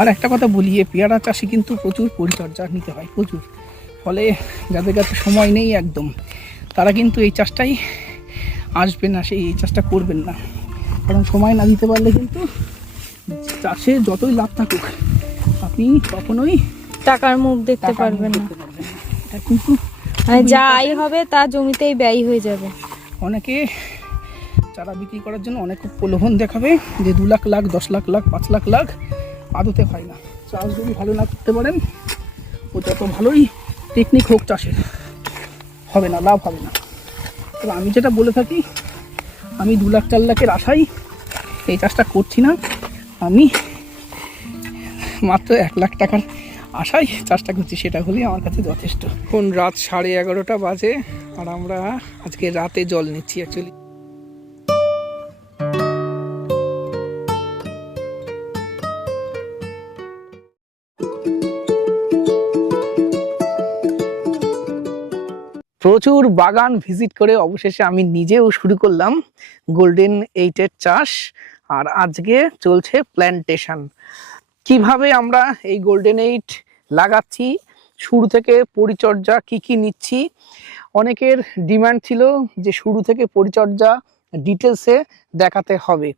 আর একটা কথা বলি, পেয়ারা চাষে কিন্তু প্রচুর পরিচর্যা নিতে হয়, প্রচুর। ফলে যাদের কাছে সময় নেই একদম, তারা কিন্তু এই চাষটাই আসবে না, এই চাষটা করবেন না। কারণ সময় না দিতে পারলে কিন্তু চাষে যতই লাভ থাকুক, আপনি কখনোই টাকার মুখ দেখতে পারবেন না। এটা কিন্তু যা আয় হবে তা জমিতেই ব্যয় হয়ে যাবে। অনেকে চারা বিক্রি করার জন্য অনেক প্রলোভন দেখাবে যে 2 লাখ লাখ, 10 লাখ লাখ, 5 লাখ লাখ, আদতে হয় না। চাষ যদি ভালো না করতে পারেন, ও যত ভালোই টেকনিক হোক চাষের, হবে না, লাভ হবে না। তবে আমি যেটা বলে থাকি, আমি 2 লাখ 4 লাখের আশাই এই চাষটা করছি না, আমি মাত্র 1 লাখ টাকার আশায় চাষটা করছি, সেটা হলেই আমার কাছে যথেষ্ট। এখন রাত 11:30 বাজে, আর আমরা আজকে রাতে জল নিচ্ছি অ্যাকচুয়ালি। প্রচুর বাগান ভিজিট করে অবশেষে আমি নিজেও শুরু করলাম গোল্ডেন 8-এর চাষ। আর আজকে চলছে প্ল্যান্টেশন। কিভাবে আমরা এই গোল্ডেন 8 লাগাচ্ছি, শুরু থেকে পরিচর্যা কি নিচ্ছি। অনেকের ডিমান্ড ছিল যে শুরু থেকে পরিচর্যা ডিটেলসে দেখাতে হবে,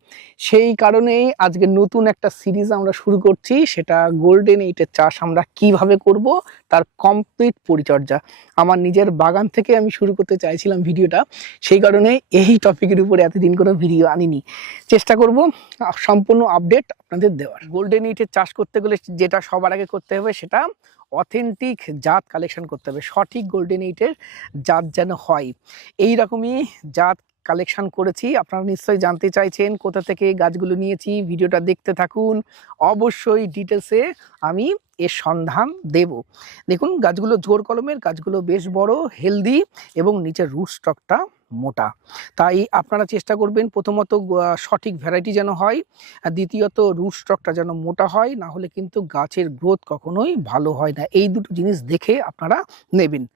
সেই কারণেই আজকে নতুন একটা সিরিজ আমরা শুরু করছি। সেটা গোল্ডেন 8-এর চাষ আমরা কিভাবে করব, তার কমপ্লিট পরিচর্যা। আমার নিজের বাগান থেকে আমি শুরু করতে চাইছিলাম ভিডিওটা, সেই কারণে এই টপিকের উপরে এতদিন কোনো ভিডিও আনিনি। চেষ্টা করব সম্পূর্ণ আপডেট আপনাদের দেওয়ার। গোল্ডেন 8-এর চাষ করতে গেলে যেটা সবার আগে করতে হবে, সেটা অথেন্টিক জাত কালেকশন করতে হবে। সঠিক গোল্ডেন 8-এর জাত যেন হয়, এই রকমই জাত কালেকশন করেছি। আপনারা নিশ্চয়ই জানতে চাইছেন কোথা থেকে গাছগুলো নিয়েছি, ভিডিওটা দেখতে থাকুন। অবশ্যই ডিটেলসে আমি এর সন্ধান দেব। দেখুন, গাছগুলো জোর কলমের, গাছগুলো বেশ বড়, হেলদি, এবং নিচের রুট স্টকটা মোটা। তাই আপনারা চেষ্টা করবেন প্রথমত সঠিক ভ্যারাইটি যেন হয়, আর দ্বিতীয়ত রুট স্টকটা যেন মোটা হয়, না হলে কিন্তু গাছের গ্রোথ কখনোই ভালো হয় না। এই দুটো জিনিস দেখে আপনারা নেবেন।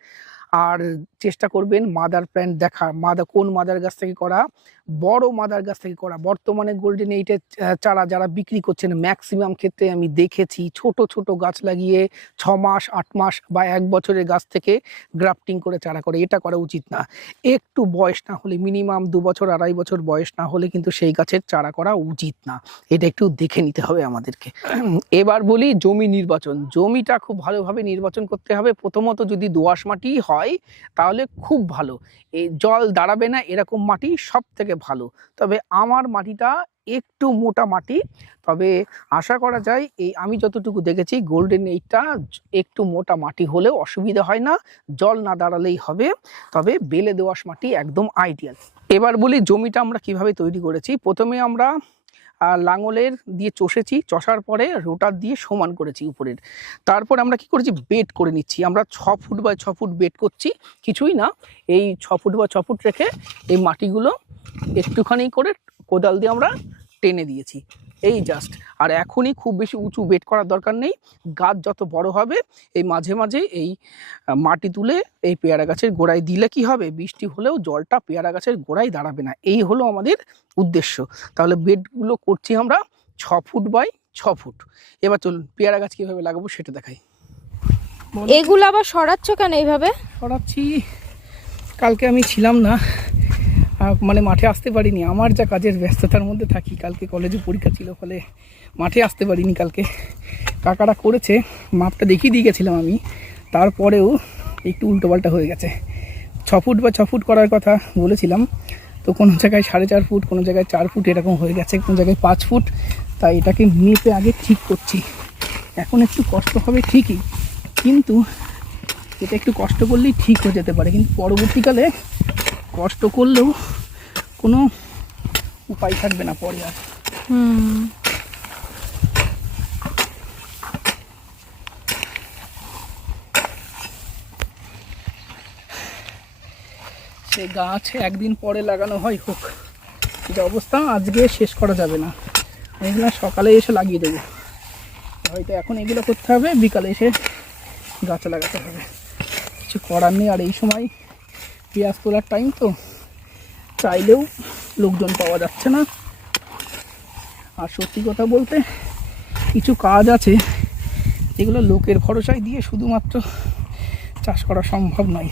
আর চেষ্টা করবেন মাদার প্ল্যান্ট দেখা, কোন মাদার গাছ থেকে করা, বড় মাদার গাছ থেকে করা। বর্তমানে গোল্ডেন 8-এর চারা যারা বিক্রি করছেন, ম্যাক্সিমাম ক্ষেত্রে আমি দেখেছি ছোট ছোট গাছ লাগিয়ে 6 মাস 8 মাস বা 1 বছরের গাছ থেকে গ্রাফটিং করে চারা করে। এটা করা উচিত না। একটু বয়স না হলে, মিনিমাম 2 বছর 2.5 বছর বয়স না হলে কিন্তু সেই গাছের চারা করা উচিত না। এটা একটু দেখে নিতে হবে আমাদেরকে। এবার বলি জমি নির্বাচন। জমিটা খুব ভালোভাবে নির্বাচন করতে হবে। প্রথমত যদি দোআঁশ মাটি হয় তাহলে খুব ভালো, এই জল দাঁড়াবে না এরকম মাটি সব থেকে ভালো। তবে আমার মাটিটা একটু মোটা মাটি, তবে আশা করা যায় এই আমি যতটুকু দেখেছি গোল্ডেন 8টা একটু মোটা মাটি হলেও অসুবিধা হয় না, জল না দাঁড়ালেই হবে। তবে বেলে দোআঁশ মাটি একদম আইডিয়াল। এবার বলি জমিটা আমরা কিভাবে তৈরি করেছি। প্রথমে আমরা লাঙলের দিয়ে চষেছি, চষার পরে রোটার দিয়ে সমান করেছি উপরের। তারপর আমরা কি করেছি, বেড করে নিচ্ছি। আমরা 6 ফুট বাই 6 ফুট বেড করছি, কিছুই না। এই 6 ফুট বা 6 ফুট রেখে এই মাটিগুলো একটুখানি করে কোদাল দিয়ে আমরা টেনে দিয়েছি, এই জাস্ট। আর এখনই খুব বেশি উঁচু বেড করার দরকার নেই। গাছ যত বড় হবে, এই মাঝে মাঝে এই মাটি তুলে এই পেয়ারা গাছের গোড়ায় দিলে কি হবে, বৃষ্টি হলেও জলটা পেয়ারা গাছের গোড়ায় দাঁড়াবে না। এই হলো আমাদের উদ্দেশ্য। তাহলে বেডগুলো করছি আমরা 6 ফুট বাই 6 ফুট। এবার চলুন পেয়ারা গাছ কীভাবে লাগাবো সেটা দেখাই। এগুলো আবার সরাচ্ছ কেন এইভাবে? সরাচ্ছি, কালকে আমি ছিলাম না, মানে মাঠে আসতে পারিনি। আমার যা কাজের ব্যস্ততার মধ্যে থাকি, কালকে কলেজে পরীক্ষা ছিল, ফলে মাঠে আসতে পারিনি কালকে। কাকারা করেছে, মাপটা দেখিয়ে দিয়ে গেছিলাম আমি, তারপরেও একটু উল্টোপাল্টা হয়ে গেছে। 6 ফুট বা 6 ফুট করার কথা বলেছিলাম, তো কোনো জায়গায় 4.5 ফুট, কোনো জায়গায় 4 ফুট এরকম হয়ে গেছে, কোনো জায়গায় 5 ফুট। তাই এটাকে মেপে আগে ঠিক করছি। এখন একটু কষ্ট হবে ঠিকই, কিন্তু এটা একটু কষ্ট করলেই ঠিক হয়ে যেতে পারে, কিন্তু পরবর্তীকালে কষ্ট করলেও কোনো উপায় থাকবে না পরে আর। সে গাছ একদিন পরে লাগানো হয় হোক, এটা অবস্থা আজকে শেষ করা যাবে না। এগুলো সকালে এসে লাগিয়ে দেবো, হয়তো এখন এগুলো করতে হবে, বিকালে এসে গাছ লাগাতে হবে, কিছু করার নেই। আর এই সময় পেঁয়াজ তোলার টাইম, তো চাইলেও লোকজন পাওয়া যাচ্ছে না। আর সত্যি কথা বলতে কিছু কাজ আছে এগুলো লোকের ভরসায় দিয়ে শুধুমাত্র চাষ করা সম্ভব নয়,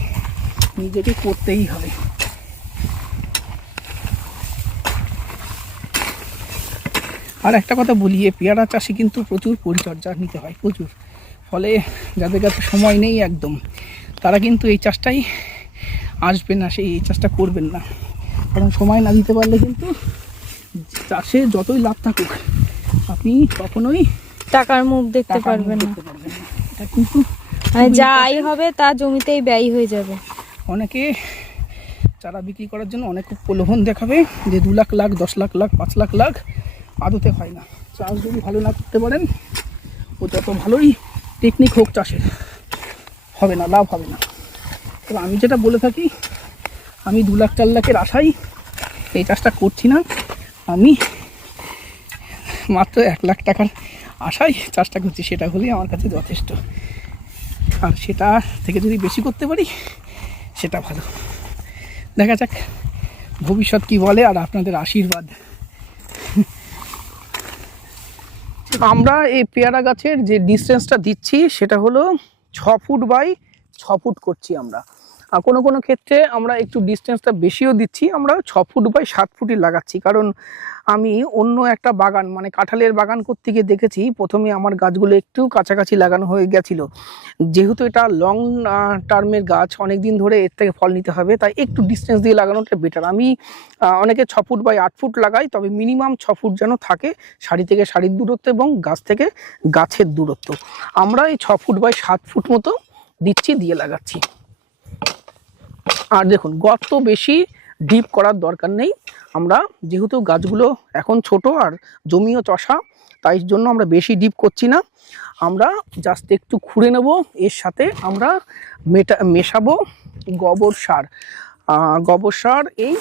নিজেকে করতেই হবে। আর একটা কথা বলি, এই পেয়ারা চাষে কিন্তু প্রচুর পরিচর্যা নিতে হয়, প্রচুর। ফলে যাদের কাছে সময় নেই একদম, তারা কিন্তু এই চাষটাই আসবে না, এই চাষটা করবেন না। কারণ সময় না দিতে পারলে কিন্তু চাষে যতই লাভ থাকুক আপনি কখনোই টাকার মুখ দেখতে পারবেন না। এটা কিন্তু মানে যা আয় হবে তা জমিতেই ব্যয় হয়ে যাবে। অনেকে চারা বিক্রি করার জন্য অনেক প্রলোভন দেখাবে যে 2 লাখ লাখ 10 লাখ লাখ 5 লাখ লাখ, আদতে হয় না। চাষ যদি ভালো না করতে পারেন, ও যত ভালোই টেকনিক হোক চাষের, হবে না, লাভ হবে না। তবে আমি যেটা বলে থাকি, আমি 2 লাখ 4 লাখের আশায় এই চাষটা করছি না, আমি মাত্র 1 লাখ টাকার আশায় চাষটা করছি, সেটা হলেই আমার কাছে যথেষ্ট। আর সেটা থেকে যদি বেশি করতে পারি সেটা ভালো। দেখা যাক ভবিষ্যৎ কি বলে, আর আপনাদের আশীর্বাদ। আমরা এই পেয়ারা গাছের যে ডিস্টেন্সটা দিচ্ছি সেটা হলো 6 ফুট বাই 6 ফুট করছি আমরা। আর কোনো কোনো ক্ষেত্রে আমরা একটু ডিস্টেন্সটা বেশিও দিচ্ছি, আমরা 6 ফুট বাই 7 ফুটই লাগাচ্ছি। কারণ আমি অন্য একটা বাগান, মানে কাঁঠালের বাগান করতে গিয়ে দেখেছি, প্রথমে আমার গাছগুলো একটু কাছাকাছি লাগানো হয়ে গেছিলো। যেহেতু এটা লং টার্মের গাছ, অনেক দিন ধরে এর থেকে ফল নিতে হবে, তাই একটু ডিস্টেন্স দিয়ে লাগানোটা বেটার। আমি অনেকে 6 ফুট বাই 8 ফুট লাগাই, তবে মিনিমাম 6 ফুট যেন থাকে সারি থেকে সারির দূরত্ব এবং গাছ থেকে গাছের দূরত্ব। আমরা এই 6 ফুট বাই 7 ফুট মতো দিচ্ছি, দিয়ে লাগাচ্ছি। আর দেখুন, গর্ত বেশি ডিপ করার দরকার নেই। আমরা যেহেতু গাছগুলো এখন ছোট আর জমিও চষা, তাই জন্য আমরা বেশি ডিপ করছি না। আমরা জাস্ট একটু খুঁড়ে নেব, এর সাথে আমরা মেশাবো গোবর সার। গোবর সার এই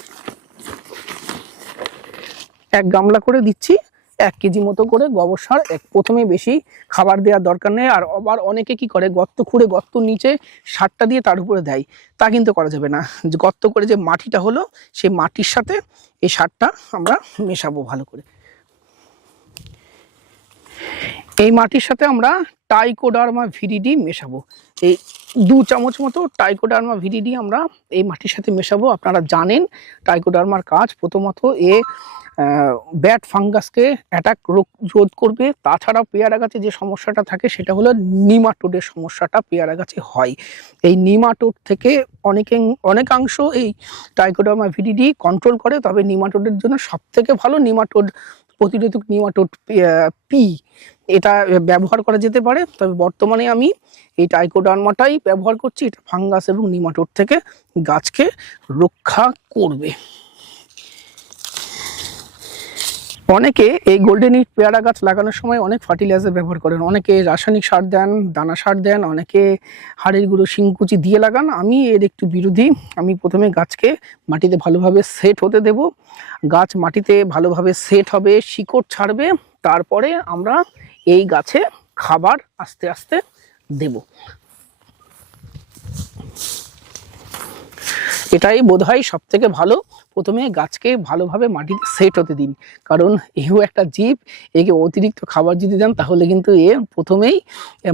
1 গামলা করে দিচ্ছি, 1 কেজি মতো করে গোবর সার। প্রথমে বেশি খাবার দেওয়ার দরকার নেই। আর আবার অনেকে কি করে, গর্ত খুঁড়ে গর্তর নিচে সারটা দিয়ে তার উপরে দেয়, তা কিন্তু করা যাবে না। গর্ত করে যে মাটিটা হলো, সেই মাটির সাথে এই সারটা আমরা মেশাবো ভালো করে। এই মাটির সাথে আমরা টাইকোডার্মা ভিরিডি মেশাবো। এই 2 চামচ মতো টাইকোডার্মা ভিরিডি আমরা এই মাটির সাথে মেশাবো। আপনারা জানেন টাইকোডার্মার কাজ প্রথমত ব্যাট ফাঙ্গাসকে অ্যাটাক রোধ করবে। তাছাড়া পেয়ারা গাছে যে সমস্যাটা থাকে সেটা হলো নিমাটোডের সমস্যাটা পেয়ারা গাছে হয়। এই নিমাটোড থেকে অনেকাংশ এই টাইকোডার্মা ভিরিডি কন্ট্রোল করে। তবে নিমাটোডের জন্য সবথেকে ভালো নিমাটোড প্রতিরোধক নিমাটোড পি, এটা ব্যবহার করা যেতে পারে। তবে বর্তমানে আমি এই টাইকোডার্মাটাই ব্যবহার করছি। এটা ফাঙ্গাস এবং নিমাটোড থেকে গাছকে রক্ষা করবে। অনেকে এই গোল্ডেন ইট পেয়ারা গাছ লাগানোর সময় অনেক ফার্টিলাইজার ব্যবহার করেন, অনেকে রাসায়নিক সার দেন, দানা সার দেন, অনেকে হাড়ের গুঁড়ো শিংকুচি দিয়ে লাগান। আমি এর একটু বিরোধী। আমি প্রথমে গাছকে মাটিতে ভালোভাবে সেট হতে দেব। গাছ মাটিতে ভালোভাবে সেট হবে, শিকড় ছাড়বে, তারপরে আমরা এই গাছে খাবার আস্তে আস্তে দেব। এটাই বোধহয় সব থেকে ভালো। প্রথমে গাছকে ভালোভাবে মাটিতে সেট হতে দিন, কারণ এও একটা জীব, একে অতিরিক্ত খাবার যদি দেন তাহলে কিন্তু এ প্রথমেই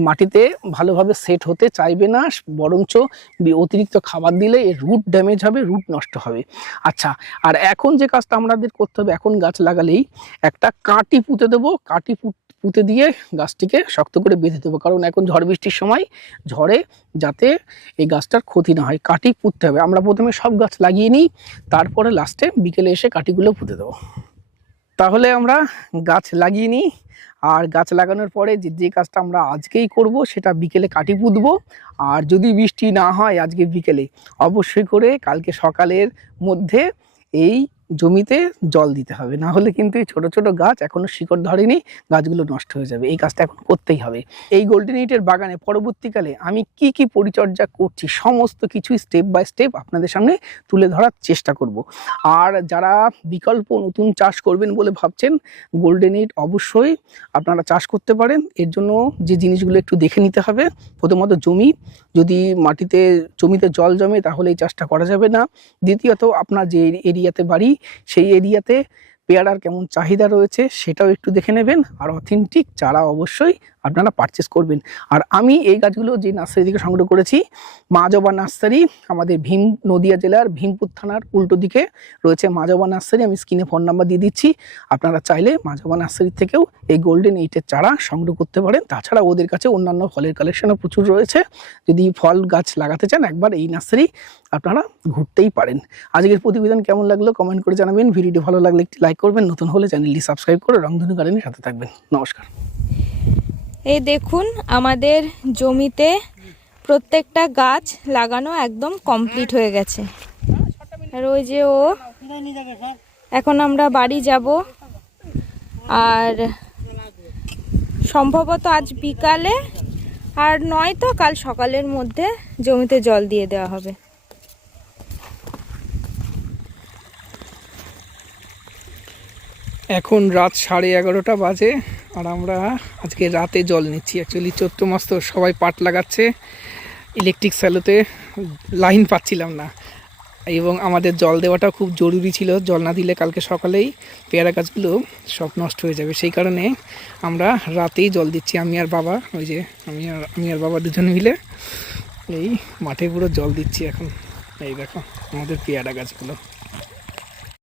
মাটিতে ভালোভাবে সেট হতে চাইবে না, বরঞ্চ অতিরিক্ত খাবার দিলে এর রুট ড্যামেজ হবে, রুট নষ্ট হবে। আচ্ছা, আর এখন যে কাজটা আমাদের করতে হবে, এখন গাছ লাগালেই একটা কাঁটি পুঁতে দেবো। কাঁটি পুঁতে দিয়ে গাছটিকে শক্ত করে বেঁধে দেবো, কারণ এখন ঝড় বৃষ্টির সময়, ঝড়ে যাতে এই গাছটার ক্ষতি না হয়, কাঁটি পুঁততে হবে। আমরা প্রথমে সব গাছ লাগিয়ে নিই, তারপরে লাস্টে বিকেলে এসে কাঁটিগুলো পুঁতে দেবো। তাহলে আমরা গাছ লাগিয়ে নিই, আর গাছ লাগানোর পরে যে কাজটা আমরা আজকেই করব সেটা বিকেলে কাটি পুঁতবো। আর যদি বৃষ্টি না হয় আজকে বিকেলে, অবশ্যই করে কালকে সকালের মধ্যে এই জমিতে জল দিতে হবে, না হলে কিন্তু এই ছোট ছোট গাছ এখনো শিকড় ধরেনি, গাছগুলো নষ্ট হয়ে যাবে। এই কাজটা এখন করতেই হবে। এই গোল্ডেন ইটের বাগানে পরবর্তীকালে আমি কি কি পরিচর্যা করছি সমস্ত কিছু স্টেপ বাই স্টেপ আপনাদের সামনে তুলে ধরার চেষ্টা করব। আর যারা বিকল্প নতুন চাষ করবেন বলে ভাবছেন, গোল্ডেন ইট অবশ্যই আপনারা চাষ করতে পারেন। এর জন্য যে জিনিসগুলো একটু দেখে নিতে হবে, প্রথমত জমি, যদি জমিতে জল জমে তাহলে এই চাষটা করা যাবে না। দ্বিতীয়ত আপনার যে এরিয়াতে বাড়ি, সেই এরিয়াতে পেয়ারার কেমন চাহিদা রয়েছে সেটাও একটু দেখে নেবেন, আর অথেন্টিক চারা অবশ্যই আপনারা পারচেস করবেন। আর আমি এই গাছগুলো যে নার্সারি থেকে সংগ্রহ করেছি, মা জবা নার্সারি, আমাদের নদিয়া জেলার ভীমপুর থানার উল্টো দিকে রয়েছে মা জবা নার্সারি। আমি স্ক্রিনে ফোন নাম্বার দিয়ে দিচ্ছি, আপনারা চাইলে মা জবা নার্সারি থেকেও এই গোল্ডেন 8-এর চারা সংগ্রহ করতে পারেন। তাছাড়া ওদের কাছে অন্যান্য ফলের কালেকশনও প্রচুর রয়েছে, যদি ফল গাছ লাগাতে চান একবার এই নার্সারি আপনারা ঘুরতেই পারেন। আজকের প্রতিবেদন কেমন লাগলো কমেন্ট করে জানাবেন, ভিডিওটি ভালো লাগলে একটি লাইক করবেন, নতুন হলে চ্যানেলটি সাবস্ক্রাইব করে রংধনু গার্ডেনের সাথে থাকবেন। নমস্কার। এই দেখুন আমাদের জমিতে প্রত্যেকটা গাছ লাগানো একদম কমপ্লিট হয়ে গেছে। আর ওই যে ও, এখন আমরা বাড়ি যাব, আর সম্ভবত আজ বিকালে আর নয়তো কাল সকালের মধ্যে জমিতে জল দিয়ে দেওয়া হবে। এখন রাত 11:30 বাজে, আর আমরা আজকে রাতে জল নিচ্ছি। অ্যাকচুয়ালি চৈত্র মাস তো সবাই পাট লাগাচ্ছে, ইলেকট্রিক স্যালোতে লাইন পাচ্ছিলাম না, এবং আমাদের জল দেওয়াটা খুব জরুরি ছিল। জল না দিলে কালকে সকালেই পেয়ারা গাছগুলো সব নষ্ট হয়ে যাবে, সেই কারণে আমরা রাতেই জল দিচ্ছি। আমি আর বাবা, ওই যে আমি আর বাবা দুজন মিলে এই মাঠে পুরো জল দিচ্ছি এখন। এই দেখো আমাদের পেয়ারা গাছগুলো।